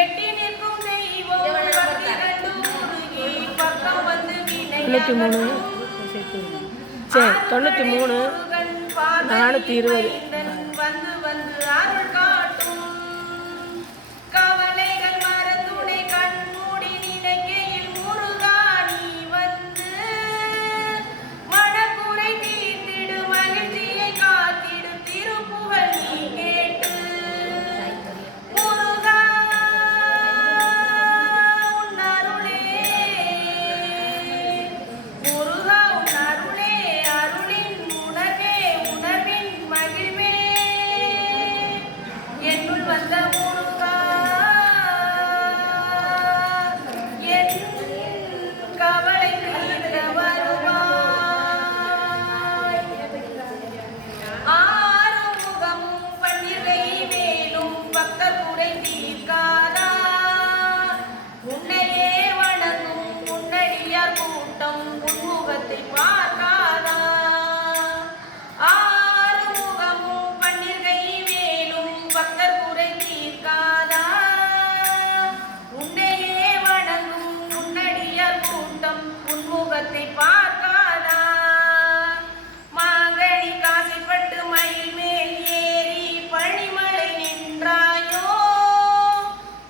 எட்டி நிற்கும் தெய்வம் பத்திரண்டு முருகி பக்கம் வந்து வினை 93 420 வந்து வந்து அருள் காட்டும் கவலைகள் மறந்துனை கண் மூடி நினைக்கையில் முருகா நீ வந்து மனக்குறை தீர்த்திடு மகிழ்ச்சியை காத்திடு திருப்புகழ் நீ கேட்டு முருகா உன் அருளே முருகா உன் அருளே அருளின் உணர்வே உணர்வின் மகிழ்வே என்னுள் வந்த முருகா என் கவலை தீர்க்க வருவாய் ஆறுமுகமும் பன்னிரை மேலும் பக்தர் குறை தீர்க்காதா உன்னையே வணங்கும் உன்னடியார் கூட்டம் உன்முகத்தை பார்க்காதா ஆறுமுகமும் பன்னிரை மேலும் பக்தர் குறை தீர்க்காதா உன்னையே வணங்கும் உன்னடியார் கூட்டம் உன்முகத்தை பார்க்காதா மாங்கனி காசைப்பட்டு மயில் மேல் ஏறி பனிமலை நின்றாயோ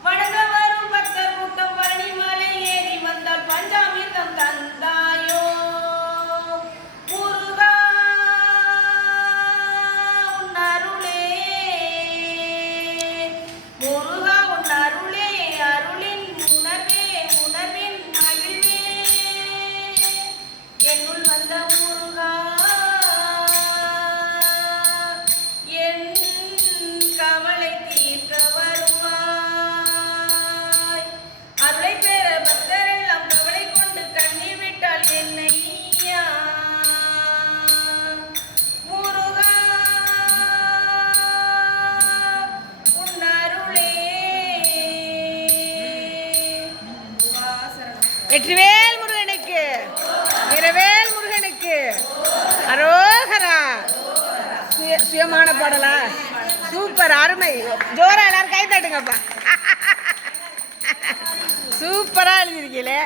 வணங்க வரும் பக்தர் கூட்டம் பனிமலை ஏறி வந்தால் பஞ்சாமிர்தம் தந்தாயோ முருகா உன் அருளே முருகா உன் அருளே அருளின் உணர்வே உணர்வின் மகிழ்வே என்னுள் வந்த முருகா என் கவலை தீர்க்க வருவாய் அருளை பெற பக்தரெல்லாம் கவலை கொண்டு கண்ணீர் விட்டால் என்னையா முருகா உன் அருளே வாசரம் வெற்றிவேல் முருகனுக்கு வீரவேல் முருகனுக்கு அரோகரா சுயமான பாடலா சூப்பர் அருமை ஜோரா எல்லாரும் கை தட்டுங்கப்பா சூப்பரா எழுதிருக்கீங்களே